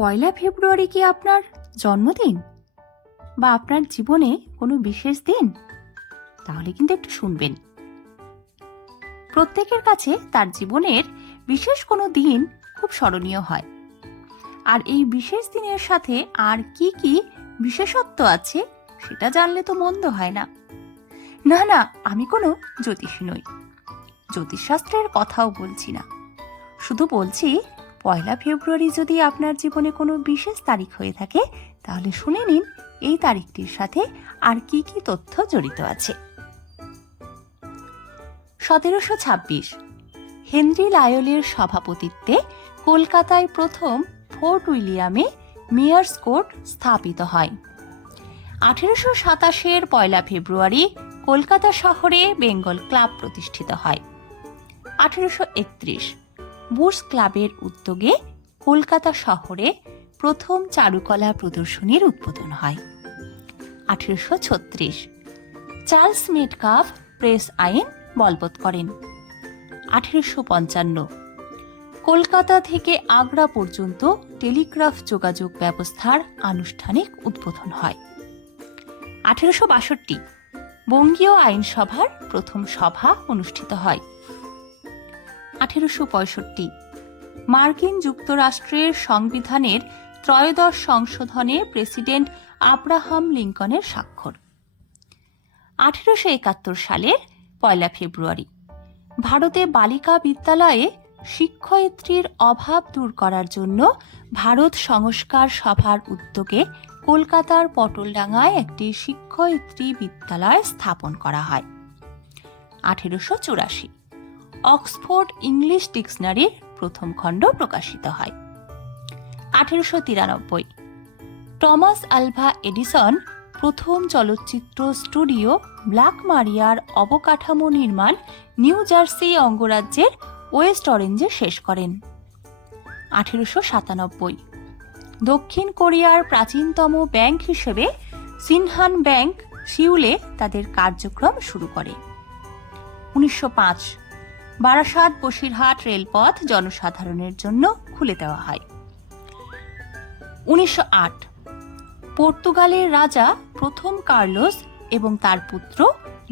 পয়লা ফেব্রুয়ারি কি আপনার জন্মদিন? বা আপনার জীবনে কোনো বিশেষ দিন? তাহলে কিন্তু একটু শুনবেন। প্রত্যেকের কাছে তার জীবনের বিশেষ কোনো দিন খুব স্মরণীয় হয়। আর এই বিশেষ দিনের সাথে আর কি কি বিশেষত্ব আছে, সেটা জানলে তো মন্দ হয় না। না না, আমি কোনো জ্যোতিষী নই। জ্যোতিষশাস্ত্রের কথাও বলছি না। শুধু বলছি পয়লা ফেব্রুয়ারি যদি আপনার জীবনে কোনো বিশেষ তারিখ হয়ে থাকে, তাহলে শুনে নিন এই তারিখটির সাথে আর কি কি তথ্য জড়িত আছে। সতেরোশো ছাব্বিশ, হেনরি লায়লের সভাপতিত্বে কলকাতায় প্রথম ফোর্ট উইলিয়ামে মেয়ার্স কোর্ট স্থাপিত হয়। আঠেরোশো সাতাশের পয়লা ফেব্রুয়ারি কলকাতা শহরে বেঙ্গল ক্লাব প্রতিষ্ঠিত হয়। আঠেরোশো একত্রিশ বুশ ক্লাবের উদ্যোগে কলকাতা শহরে প্রথম চারুকলা প্রদর্শনীর উদ্বোধন হয়। আঠেরোশো ছত্রিশ। চার্লস মেটকাফ প্রেস আইন বলবৎ করেন। আঠেরোশো পঞ্চান্ন। কলকাতা থেকে আগ্রা পর্যন্ত টেলিগ্রাফ যোগাযোগ ব্যবস্থার আনুষ্ঠানিক উদ্বোধন হয়। আঠেরোশো বাষট্টি। বঙ্গীয় আইনসভার প্রথম সভা অনুষ্ঠিত হয়। আঠেরোশো পঁয়ষট্টি। মার্কিন যুক্তরাষ্ট্রের সংবিধানের ত্রয়োদশ সংশোধনে প্রেসিডেন্ট আব্রাহাম লিঙ্কনের স্বাক্ষর। আঠেরোশো একাত্তর সালের পয়লা ফেব্রুয়ারি, ভারতে বালিকা বিদ্যালয়ে শিক্ষয়িত্রীর অভাব দূর করার জন্য ভারত সংস্কার সভার উদ্যোগে কলকাতার পটলডাঙ্গায় একটি শিক্ষয়িত্রী বিদ্যালয় স্থাপন করা হয়। আঠেরোশো চুরাশি অক্সফোর্ড ইংলিশ ডিকশনারির প্রথম খণ্ড প্রকাশিত হয়। আঠেরোশো তিরানব্বই, টমাস আলভা এডিসন প্রথম চলচ্চিত্র স্টুডিও ব্ল্যাক মারিয়ার অবকাঠামো নির্মাণ নিউ জার্সি অঙ্গরাজ্যের ওয়েস্ট অরেঞ্জে শেষ করেন। আঠেরোশো সাতানব্বই, দক্ষিণ কোরিয়ার প্রাচীনতম ব্যাংক হিসেবে সিনহান ব্যাংক সিউলে তাদের কার্যক্রম শুরু করে। উনিশশো পাঁচ বারাসাত, বসিরহাট রেলপথ জনসাধারণের জন্য খুলে দেওয়া হয়। উনিশশো আট, পর্তুগালের রাজা প্রথম কার্লোস এবং তার পুত্র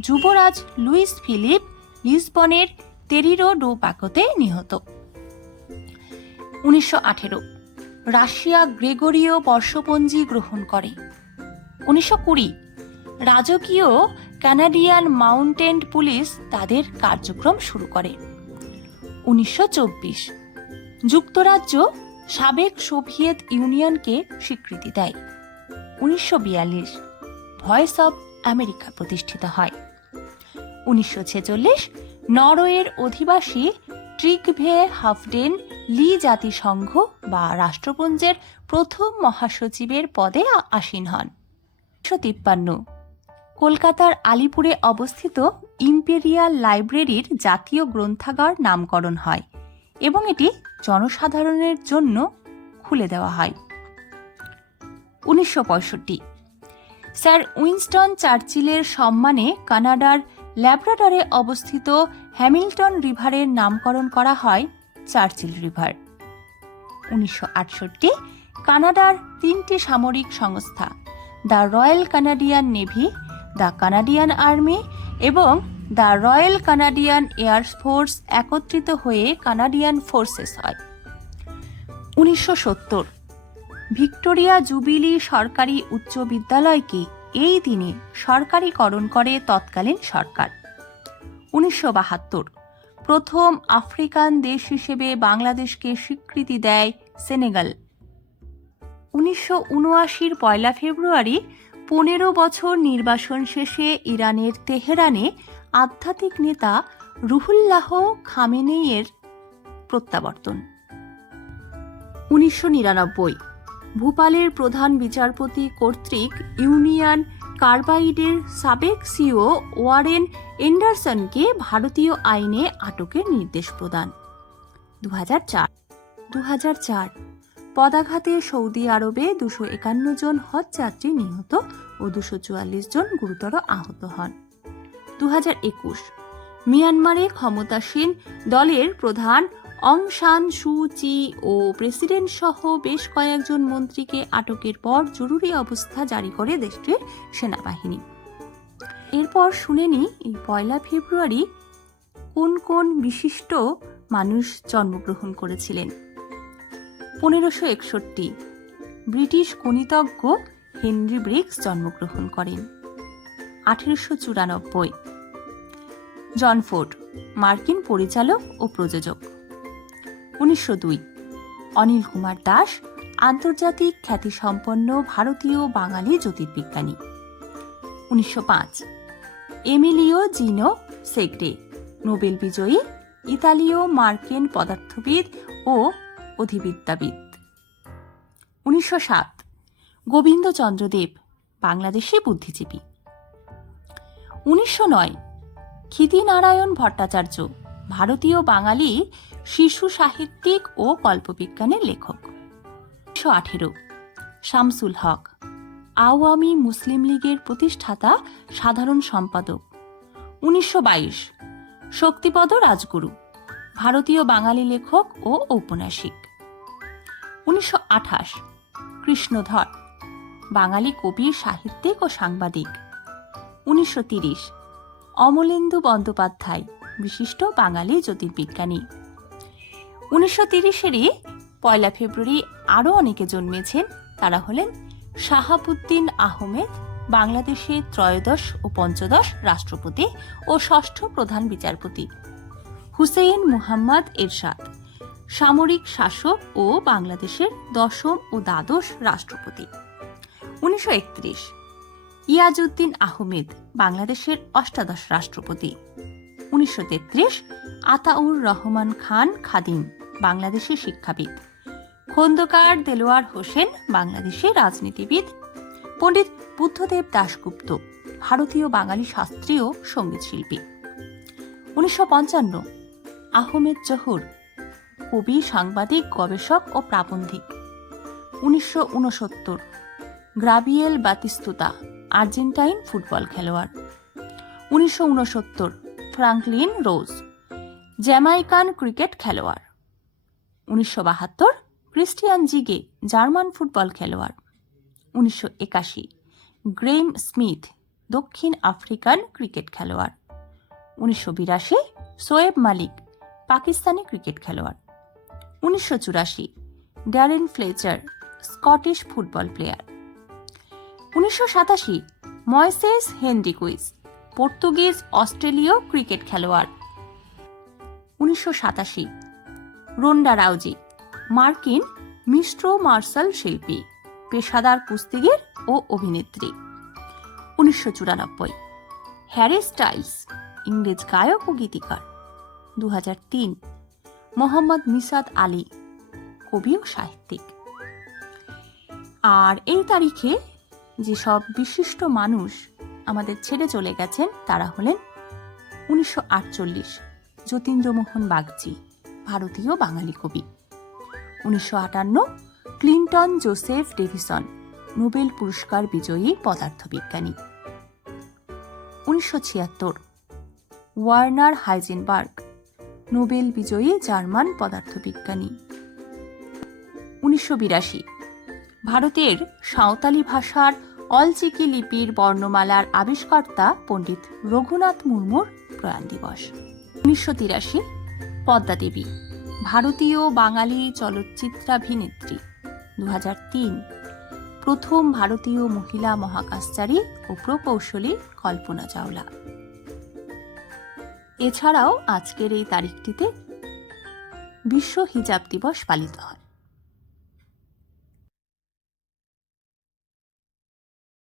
যুবরাজ লুইস ফিলিপ লিসবনের তেরিরো ডো পাকোতে নিহত। উনিশশো আঠেরো, রাশিয়া গ্রেগরীয় বর্ষপঞ্জি গ্রহণ করে। উনিশশো কুড়ি, রাজকীয় কানাডিয়ান মাউন্টেন পুলিশ তাদের কার্যক্রম শুরু করে। উনিশশো চব্বিশ, যুক্তরাজ্য সাবেক সোভিয়েত ইউনিয়নকে স্বীকৃতি দেয়। উনিশশো বিয়াল্লিশ, ভয়েস অব আমেরিকা প্রতিষ্ঠিত হয়। উনিশশো ছেচল্লিশ, নরওয়ের অধিবাসী ট্রিকভে হাফডেন লি জাতিসংঘ বা রাষ্ট্রপুঞ্জের প্রথম মহাসচিবের পদে আসীন হন। উনিশশো তিপ্পান্ন কলকাতার আলিপুরে অবস্থিত ইম্পেরিয়াল লাইব্রেরির জাতীয় গ্রন্থাগার নামকরণ হয় এবং এটি জনসাধারণের জন্য খুলে দেওয়া হয়। উনিশশো পঁয়ষট্টি। স্যার উইনস্টন চার্চিলের সম্মানে কানাডার ল্যাব্রাডরে অবস্থিত হ্যামিল্টন রিভারের নামকরণ করা হয় চার্চিল রিভার। উনিশশো আটষট্টি, কানাডার তিনটি সামরিক সংস্থা, the Royal Canadian Navy the Canadian Army এবং the Royal Canadian Air Force একত্রিত হয়ে কানাডিয়ান ফোর্সেস হয়। উনিশশো সত্তর। ভিক্টোরিয়া জুবিলি সরকারি উচ্চ বিদ্যালয়কে এই দিনে সরকারিকরণ করে তৎকালীন সরকার। উনিশশো বাহাত্তর। প্রথম আফ্রিকান দেশ হিসেবে বাংলাদেশকে স্বীকৃতি দেয় সেনেগাল। উনিশশো উনআশির পয়লা ফেব্রুয়ারি পনেরো বছর নির্বাসন শেষে ইরানের তেহরানে আধ্যাত্মিক নেতা রুহুল্লাহ খামেনেইয়ের প্রত্যাবর্তন। উনিশশো নিরানব্বই, ভূপালের প্রধান বিচারপতি কর্তৃক ইউনিয়ন কার্বাইডের সাবেক সিও ওয়ারেন এন্ডারসনকে ভারতীয় আইনে আটকের নির্দেশ প্রদান। দু হাজার চার দু হাজার চার পদাঘাতে সৌদি আরবে দুশো একান্ন জন হজ যাত্রী নিহত ও দুশো চুয়াল্লিশ জন গুরুতর আহত হন। দু হাজার একুশ, মিয়ানমারে ক্ষমতাসীন দলের প্রধান অং সান সু চি ও প্রেসিডেন্ট সহ বেশ কয়েকজন মন্ত্রীকে আটকের পর জরুরি অবস্থা জারি করে দেশটির সেনাবাহিনী। এরপর শুনে নি এই পয়লা ফেব্রুয়ারি কোন কোন বিশিষ্ট মানুষ জন্মগ্রহণ করেছিলেন? পনেরোশো একষট্টি। ব্রিটিশ গণিতজ্ঞ হেনরি ব্রিক্স জন্মগ্রহণ করেন। আঠেরোশো চুরানব্বই। জন ফোর্ড, মার্কিন পরিচালক ও প্রযোজক। উনিশশো দুই। অনিল কুমার দাস, আন্তর্জাতিক খ্যাতিসম্পন্ন ভারতীয় বাঙালি জ্যোতির্বিজ্ঞানী। উনিশশো পাঁচ। এমিলিও জিনো সেগ্রে, নোবেল বিজয়ী ইতালীয় মার্কিন পদার্থবিদ ও অধিবিদ্যাবিদ। উনিশশো সাত গোবিন্দচন্দ্র দেব বাংলাদেশি বুদ্ধিজীবী। উনিশশো নয়, ক্ষিতিনারায়ণ ভট্টাচার্য ভারতীয় বাঙালি শিশু সাহিত্যিক ও কল্পবিজ্ঞানের লেখক। উনিশশো আঠেরো, শামসুল হক, আওয়ামী মুসলিম লীগের প্রতিষ্ঠাতা, সাধারণ সম্পাদক। উনিশশো বাইশ, শক্তিপদ রাজগুরু, ভারতীয় বাঙালি লেখক ও ঔপন্যাসিক। উনিশশো আঠাশ, কৃষ্ণধর, বাঙালি কবি, সাহিত্যিক ও সাংবাদিক। উনিশশো তিরিশ, অমলেন্দু বন্দ্যোপাধ্যায়, বিশিষ্ট বাঙালি জ্যোতির্বিজ্ঞানী। উনিশশো তিরিশেরই পয়লা ফেব্রুয়ারি আরও অনেকে জন্মেছেন, তারা হলেন শাহাবুদ্দিন আহমেদ বাংলাদেশের ত্রয়োদশ ও পঞ্চদশ রাষ্ট্রপতি ও ষষ্ঠ প্রধান বিচারপতি, হুসেইন মুহাম্মদ এরশাদ। সামরিক শাসক ও বাংলাদেশের দশম ও দ্বাদশ রাষ্ট্রপতি। উনিশশো একত্রিশ, ইয়াজউদ্দিন আহমেদ বাংলাদেশের অষ্টাদশ রাষ্ট্রপতি। উনিশশো তেত্রিশ, আতাউর রহমান খান খাদিম বাংলাদেশের শিক্ষাবিদ। খন্দকার দেলোয়ার হোসেন বাংলাদেশের রাজনীতিবিদ। পণ্ডিত বুদ্ধদেব দাশগুপ্ত ভারতীয় বাঙালি শাস্ত্রীয় সংগীত শিল্পী উনিশশো আহমেদ জহুর কবি, সাংবাদিক, গবেষক ও প্রাবন্ধিক। উনিশশো উনসত্তর গ্রাবিয়েল বাতিস্তুতা, আর্জেন্টাইন ফুটবল খেলোয়াড়। উনিশশো উনসত্তর ফ্রাঙ্কলিন রোজ, জ্যামাইকান ক্রিকেট খেলোয়াড়। উনিশশো বাহাত্তর, ক্রিস্টিয়ান জিগে, জার্মান ফুটবল খেলোয়াড়। উনিশশো একাশি, গ্রেম স্মিথ, দক্ষিণ আফ্রিকান ক্রিকেট খেলোয়াড়। উনিশশো বিরাশি, সোয়েব মালিক, পাকিস্তানি ক্রিকেট খেলোয়াড়। উনিশশো চুরাশি। Darren Fletcher Scottish football player উনিশশো সাতাশি ময়সেস হেনরিকুইস পর্তুগিজ অস্ট্রেলীয় ক্রিকেট খেলোয়াড়। উনিশশো সাতাশি রোন্ডা রাউজি মার্কিন মিশ্র মার্শাল শিল্পী পেশাদার কুস্তিগির ও অভিনেত্রী। উনিশশো চুরানব্বই হ্যারি স্টাইলস ইংরেজ গায়ক ও গীতিকার। দু তিন মোহাম্মদ মিসাদ আলী কবি ও সাহিত্যিক। আর এই তারিখে যেসব বিশিষ্ট মানুষ আমাদের ছেড়ে চলে গেছেন, তারা হলেন উনিশশো আটচল্লিশ যতীন্দ্রমোহন বাগচি, ভারতীয় বাঙালি কবি। উনিশশো আটান্ন ক্লিন্টন জোসেফ ডেভিসন, নোবেল পুরস্কার বিজয়ী পদার্থবিজ্ঞানী। উনিশশো ছিয়াত্তর ওয়ার্নার হাইজেনবার্গ নোবেল বিজয়ী জার্মান পদার্থবিজ্ঞানী। উনিশশো বিরাশি। ভারতের সাঁওতালি ভাষার অলচিকি লিপির বর্ণমালার আবিষ্কর্তা পণ্ডিত রঘুনাথ মুর্মুর প্রয়াণ দিবস। উনিশশো তিরাশি। পদ্মা দেবী, ভারতীয় বাঙালি চলচ্চিত্রাভিনেত্রী দু তিন। প্রথম ভারতীয় মহিলা মহাকাশচারী ও প্রকৌশলী কল্পনা চাওলা। এছাড়াও আজকের এই তারিখটিতে বিশ্ব হিজাব দিবস পালিত হয়।